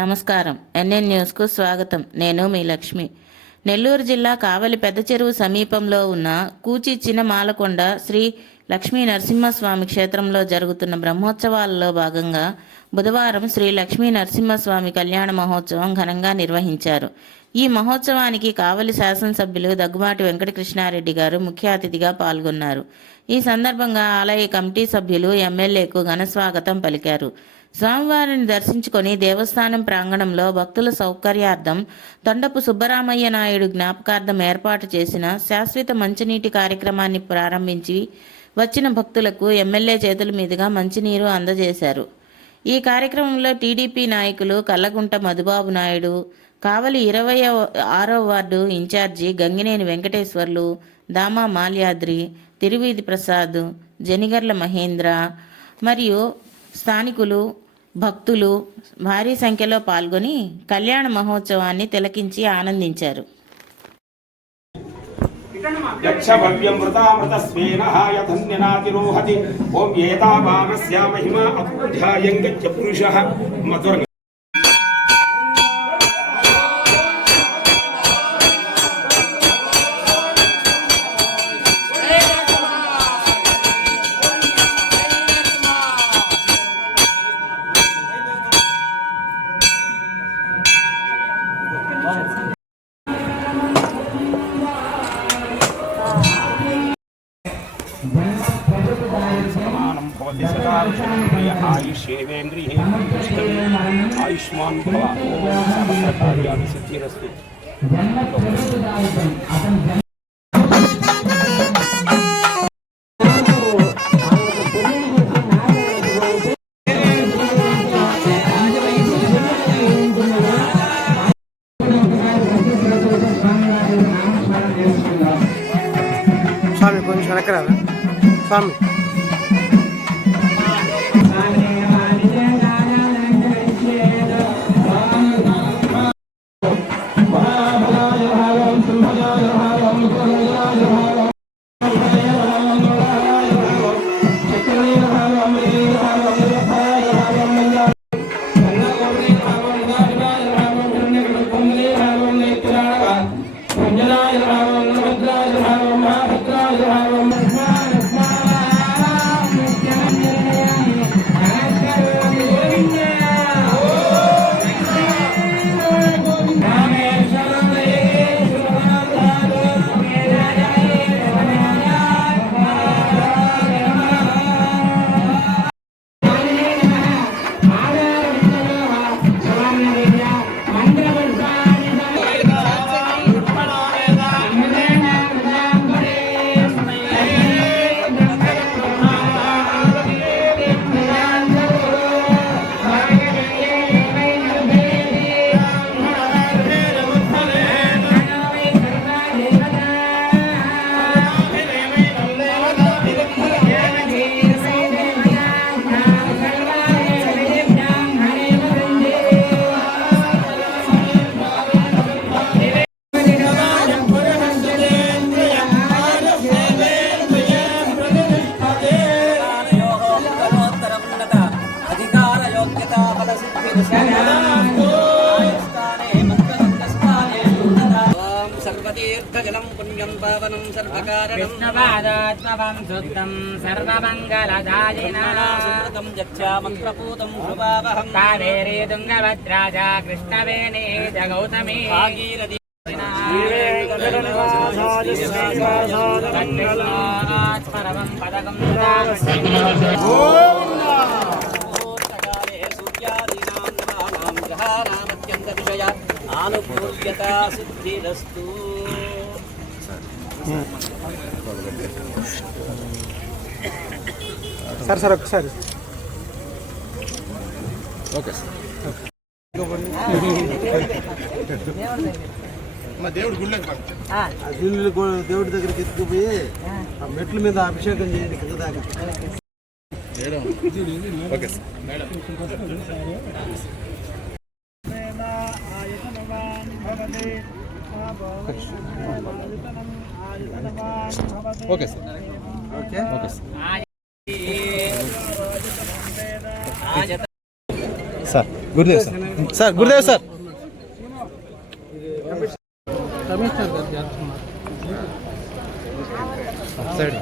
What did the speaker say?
నమస్కారం. ఎన్ఎన్ న్యూస్కు స్వాగతం. నేను మీ లక్ష్మి. నెల్లూరు జిల్లా కావలి పెద్ద చెరువు సమీపంలో ఉన్న కూచి చిన్నమాలకొండ శ్రీ లక్ష్మీ నరసింహస్వామి క్షేత్రంలో జరుగుతున్న బ్రహ్మోత్సవాలలో భాగంగా బుధవారం శ్రీ లక్ష్మీ నరసింహస్వామి కళ్యాణ మహోత్సవం ఘనంగా నిర్వహించారు. ఈ మహోత్సవానికి కావలి శాసనసభ్యులు దగ్గుమాటి వెంకటకృష్ణారెడ్డి గారు ముఖ్య అతిథిగా పాల్గొన్నారు. ఈ సందర్భంగా ఆలయ కమిటీ సభ్యులు ఎమ్మెల్యేకు ఘనస్వాగతం పలికారు. స్వామివారిని దర్శించుకొని దేవస్థానం ప్రాంగణంలో భక్తుల సౌకర్యార్థం తొండపు సుబ్బరామయ్య నాయుడు జ్ఞాపకార్థం ఏర్పాటు చేసిన శాశ్వత మంచినీటి కార్యక్రమాన్ని ప్రారంభించి వచ్చిన భక్తులకు ఎమ్మెల్యే చేతుల మీదుగా మంచినీరు అందజేశారు. ఈ కార్యక్రమంలో టీడీపీ నాయకులు కల్లగుంట మధుబాబు నాయుడు, కావలి 26వ వార్డు ఇన్ఛార్జి గంగినేని వెంకటేశ్వర్లు, దామా మాల్యాద్రి, తిరువీధి ప్రసాద్, జనిగర్ల మహేంద్ర మరియు స్థానికులు భక్తులు భారీ సంఖ్యలో పాల్గొని కళ్యాణ మహోత్సవాన్ని తిలకించి ఆనందించారు. आयुष्येवेन्द्रिये आयुष्मान भव सर्वकार्याणि सिद्धिरस्तु। स्वामी కొంచెం వెనకరారా స్వామి. सर्वतीर्थजलं पुण्यं पावनं सर्वकारणं कृष्णपादात्मवं शुद्धं सर्वमङ्गलदायिनः सुमृतं यच्छामन्त्रपूतं शुभावहं कावेरी तुङ्गभद्रा च कृष्णवेणी च गौतमी भागीरथी परमं पदकं అనుకూల్యతా సిద్ధిరస్తు. సార్ ఒకసారి ఓకే సార్. మా దేవుడి దేవుడి దగ్గరికి ఎత్తుకుపోయి ఆ మెట్ల మీద అభిషేకం చేయండి కింద దాకా. Okay sir. Okay sir. Okay okay sir. Gurudev sir. Sir Gurudev sir commissioner గారు చేస్తున్నారు. సైడ్